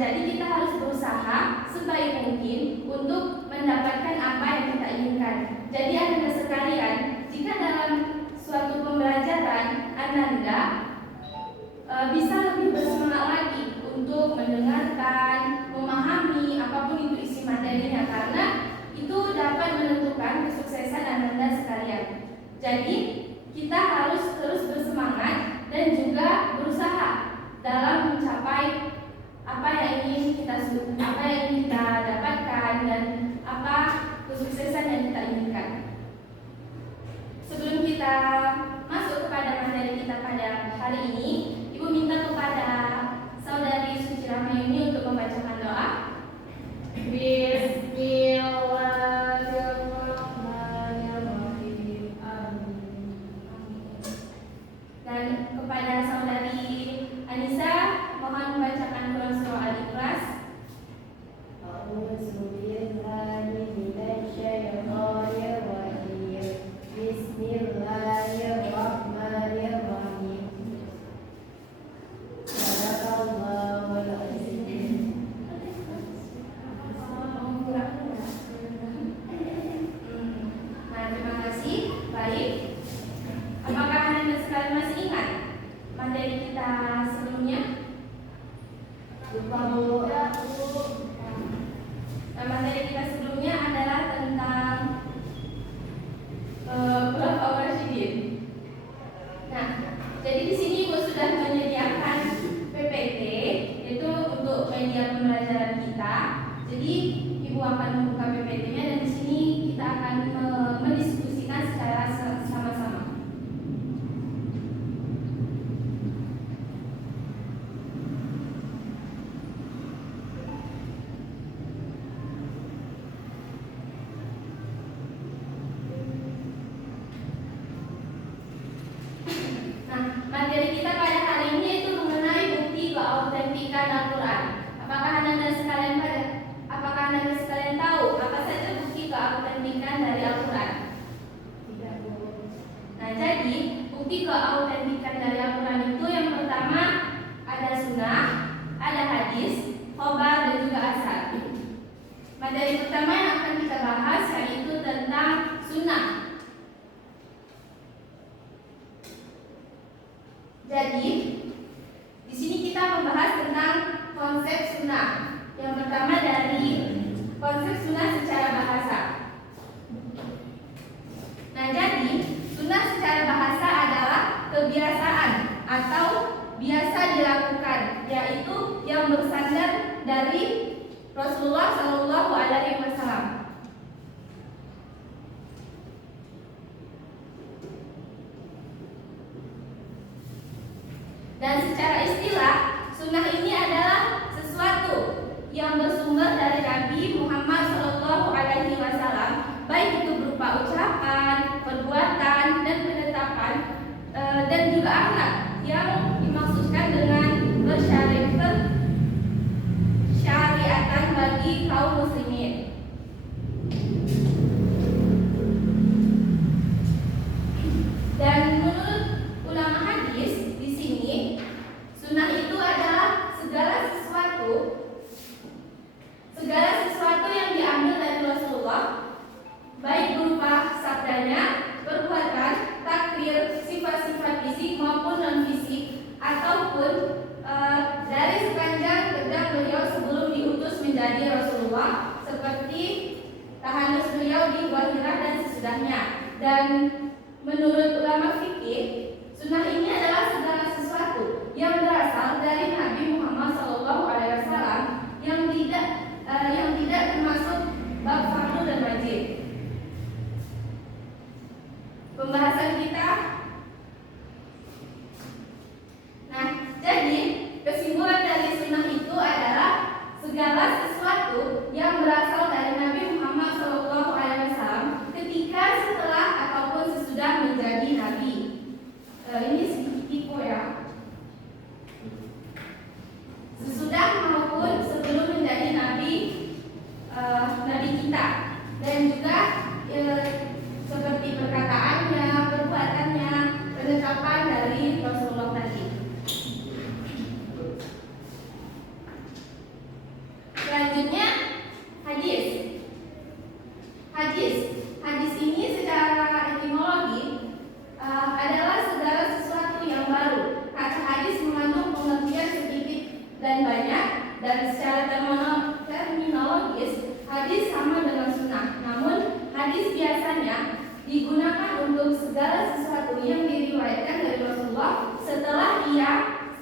jadi kita harus berusaha sebaik mungkin untuk mendapatkan apa yang kita inginkan. Jadi Anda sekalian, jika dalam suatu pembelajaran Anda bisa lebih bersemangat lagi untuk mendengarkan, memahami apapun itu isi materinya, karena itu dapat menentukan kesuksesan Anda sekalian. Jadi kita harus terus bersemangat dan juga berusaha dalam mencapai apa yang ingin kita dapatkan dan apa kesuksesan yang kita inginkan. Sebelum kita masuk kepada materi kita pada hari ini, Ibu minta kepada Saudari Suci Rahmayuni untuk membacakan doa. Bismillahirrahmanirrahim. Dan kepada Saudari Anissa, mohon membacakan Quran Surah Al-Ikhlas. Bismillahirrahmanirrahim. Sadaqallahul azim. Nah, terima kasih. Baik. Apakah Anda sekalian masih ingat materi kita sebelumnya? Lupa, Bu. Nah, materi kita sebelumnya adalah tentang Khulafaur Rasyidin. Nah, jadi di sini Ibu sudah menyediakan PPT, yaitu untuk media pembelajaran kita. Jadi Ibu akan membuka PPT-nya dan di sini kita akan mendiskusikan secara sama-sama. Materi kita pada hari ini yaitu mengenai bukti keautentikan Al-Quran. Apakah Anda sekalian tahu apa saja bukti keautentikan dari Al-Quran? Tidak, Bu. Nah, jadi bukti keautentikan dari Al-Quran itu yang pertama ada sunnah, ada hadis, khobar, dan juga asar. Materi pertama yang akan kita bahas yaitu tentang sunnah. Jadi, di sini kita membahas tentang konsep sunnah. Yang pertama dari konsep sunnah secara bahasa. Nah, jadi sunnah secara bahasa adalah kebiasaan atau biasa dilakukan, yaitu yang bersandar dari Rasulullah Shallallahu Alaihi Wasallam. Dan secara istilah, sunnah ini adalah sesuatu yang bersumber dari Nabi Muhammad SAW, baik itu berupa ucapan, perbuatan, dan penetapan, dan juga akhlak yang dimaksudkan dengan bersyariatan bagi kaum muslimin. Dan secara terminologis, hadis sama dengan sunnah. Namun, hadis biasanya digunakan untuk segala sesuatu yang diriwayatkan dari Rasulullah setelah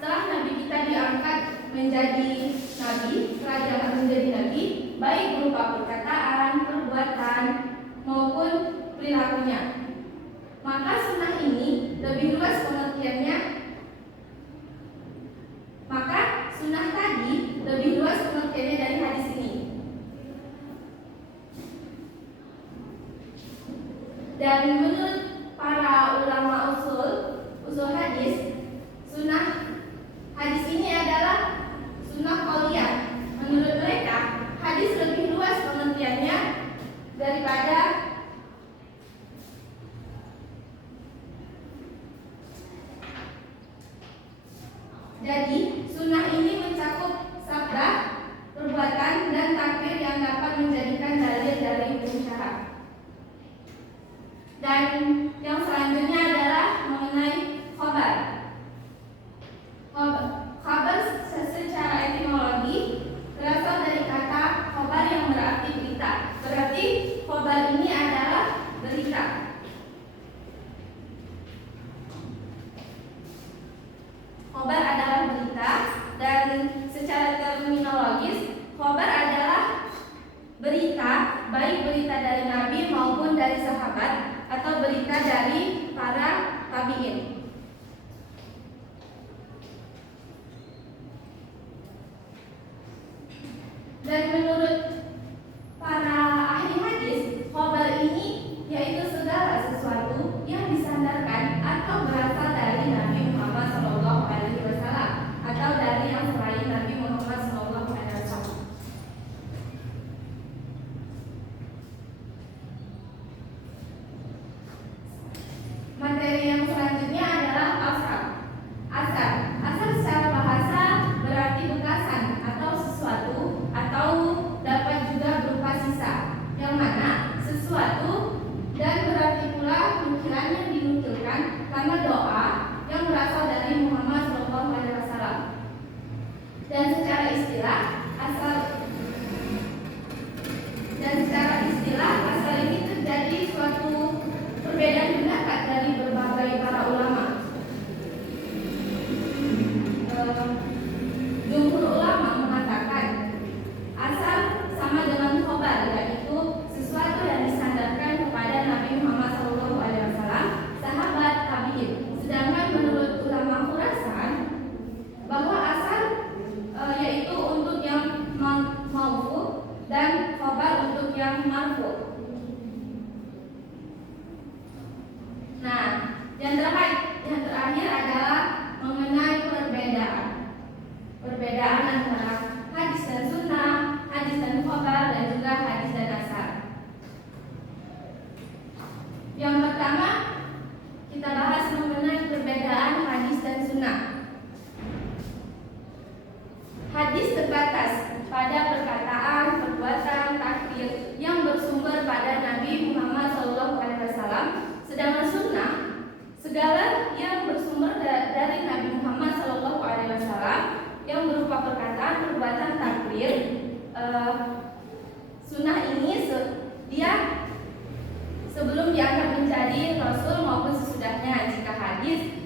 Nabi kita diangkat menjadi Nabi, setelah diangkat menjadi Nabi, baik berupa perkataan, perbuatan, maupun perilakunya. Maka sunnah ini lebih luas pengertiannya. Maka sunnah tadi lebih luas pengertiannya dari hadis ini. Dan menurut para ulama usul hadis, sunnah hadis ini adalah sunnah qauliyah. Menurut mereka, hadis lebih luas pengertiannya daripada jadi sunnah ini mencakup sabda, perbuatan, dan takrir yang dapat menjadikan dalil dari hukum syara. Dan yang selanjutnya adalah mengenai khabar. Khabar secara etimologi berasal dari kata khabar yang berarti berita. Berarti khabar ini adalah berita. Khabar adalah berita, dan secara terminologis khabar adalah berita, baik berita dari Nabi maupun dari sahabat, atau berita dari para tabi'in. Dan menurut para ahli hadis, khabar ini yaitu segala sesuatu yang disandarkan atau berasal dari Nabi Muhammad SAW atau dari yang selain Nabi Muhammad SAW. Materi yang selanjutnya adalah asar. Asar secara bahasa berarti bekasan atau sesuatu, atau dapat juga berupa sisa, yang mana sesuatu dan berarti pula nukilan yang dinukilkan karena doa yang berasal dari Muhammad SAW. Dan secara istilah asal ini terjadi suatu perbedaan pendapat dari berbagai para ulama. Jumhur ulama mengatakan asal sama dengan khabar, yaitu sesuatu yang disandarkan kepada Nabi Muhammad SAW, sahabat, tabi'in. Sedangkan menurut ulama Khurasan, bahwa asal yaitu untuk yang maufu dan khabar untuk yang marfu. Nah, yang terakhir adalah mengenai perbedaan antara hadis dan sunnah, hadis dan khabar, dan juga hadis dan asar. Yang pertama, kita bahas mengenai perbedaan hadis dan sunnah. Hadis terbatas pada perkataan, perbuatan, takdir yang bersumber pada Nabi Muhammad SAW. Sedangkan sunnah, segala yang bersumber dari Nabi Muhammad SAW yang berupa perkataan, perbuatan, takdir. Sunnah ini dia sebelum diangkat menjadi Rasul maupun sesudahnya. Jika hadis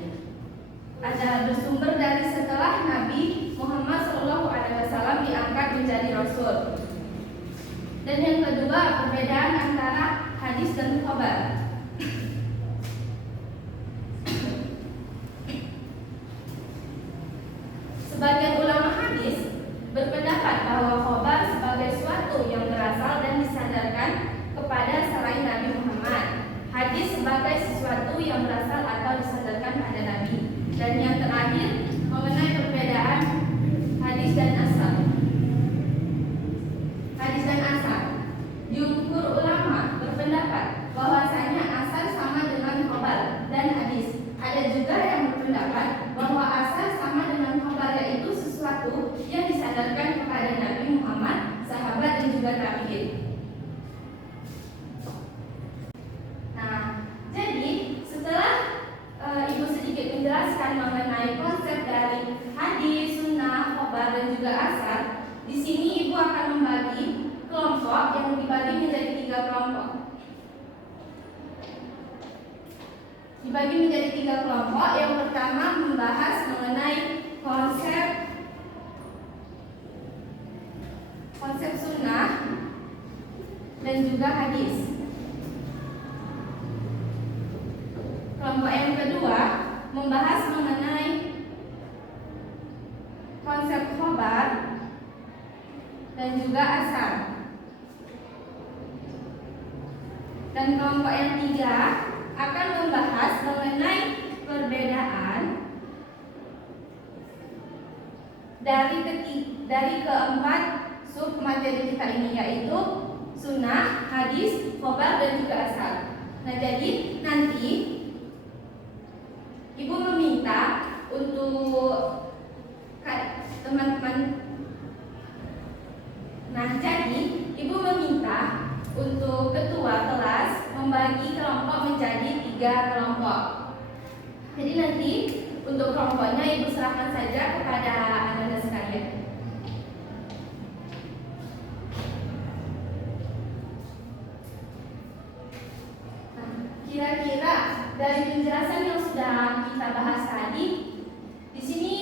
adalah bersumber dari setelah Nabi Muhammad SAW diangkat menjadi Rasul. Dan yang kedua, perbedaan antara hadis dan khabar. Sebagian ulama hadis berpendapat bahwa khabar sebagai suatu yang berasal dan disandarkan kepada selain Nabi Muhammad. Hadis sebagai sesuatu yang berasal atau disandarkan pada Nabi. Dan yang terakhir, mengenai perbedaan hadis dan asar. Hadis dan asar. Jumhur ulama berpendapat bahwasanya Di sini Ibu akan membagi kelompok yang dibagi menjadi 3 kelompok. Dibagi menjadi 3 kelompok. Yang pertama membahas mengenai konsep sunnah dan juga hadis. Kelompok yang kedua membahas mengenai konsep khobar dan juga asar. Dan kelompok yang tiga akan membahas mengenai perbedaan dari keempat sub materi kita ini, yaitu sunnah, hadis, khobar, dan juga asar. Nah, jadi nanti Ibu meminta untuk teman-teman. Nah, jadi Ibu meminta untuk ketua kelas membagi kelompok menjadi 3 kelompok. Jadi nanti untuk kelompoknya Ibu serahkan saja kepada Anda sekalian. Nah, kira-kira dari penjelasan yang sudah kita bahas tadi, di sini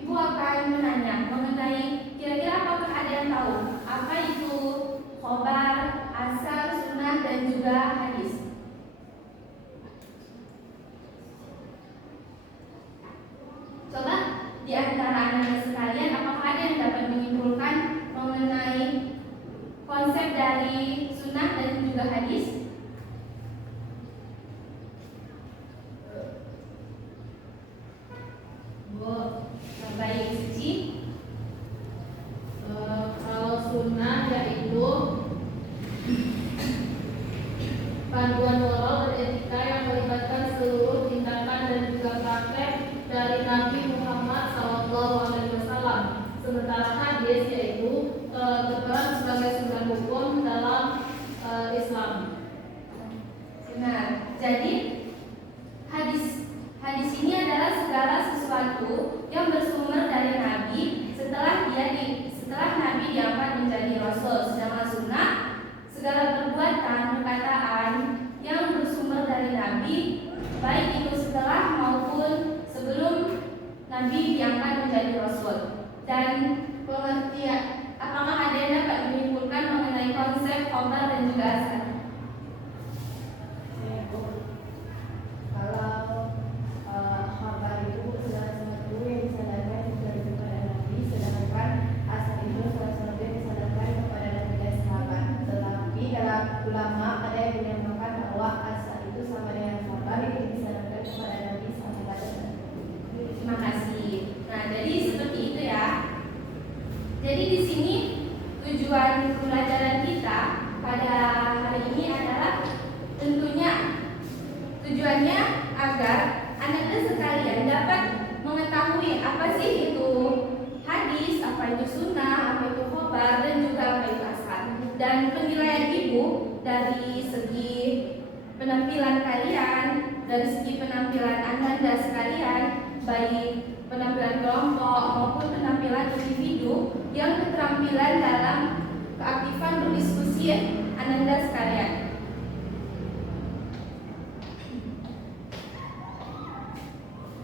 Ibu akan menanya mengenai kira-kira apakah ada yang tahu apa itu khobar, asar, sunnah, dan juga hadis. Coba di antara Anda sekalian, apakah ada yang dapat menyimpulkan mengenai konsep dari sunnah dan juga hadis? Baik, Suci. Kalau sunnah yaitu panduan moral dan etika yang melibatkan seluruh tindakan dan juga praktek dari Nabi Muhammad SAW. Sementara hadis yaitu berperan sebagai sumber hukum dalam Islam. Nah, jadi hadis ini adalah segala sesuatu yang bersumber dari Nabi setelah Nabi diangkat menjadi Rasul. Sedangkan sunnah segala perbuatan, perkataan yang bersumber dari Nabi, baik itu setelah maupun sebelum Nabi diangkat menjadi Rasul. Dan pengertian, apakah ada yang dapat menyimpulkan mengenai konsep khobar dan juga asar? Ulama ada yang menyatakan bahwa asal itu sama dengan khobar, itu disandarkan kepada Nabi SAW. Terima kasih. Nah, jadi seperti itu ya. Jadi di sini tujuan pembelajaran kita pada hari ini adalah tentunya tujuannya agar anak-anak sekalian dapat mengetahui apa sih itu hadis, apa itu sunnah, apa itu khobar, dan juga apa itu asar. Dan penilaian Ibu dari segi penampilan kalian, dari segi penampilan Anda sekalian, baik penampilan kelompok maupun penampilan individu yang keterampilan dalam keaktifan berdiskusi Anda sekalian.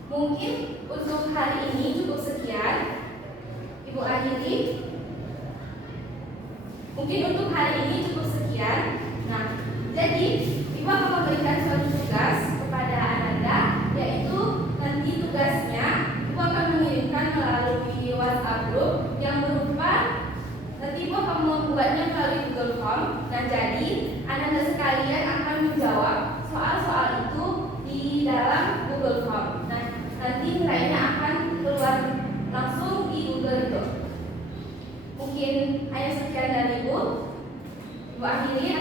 Mungkin untuk hari ini cukup sekian. Ibu akhiri. Mungkin untuk hari ini cukup sekian. Nah, jadi Ibu akan memberikan suatu tugas kepada Anda, yaitu nanti tugasnya Ibu akan mengirimkan melalui WhatsApp group yang berupa nanti Ibu akan membuatnya melalui Google Form. Nah, jadi Anda sekalian akan menjawab soal-soal itu di dalam Google Form. Nah, nanti nilainya akan keluar langsung di Google itu. Mungkin hanya sekian dari Ibu. Ibu akhiri.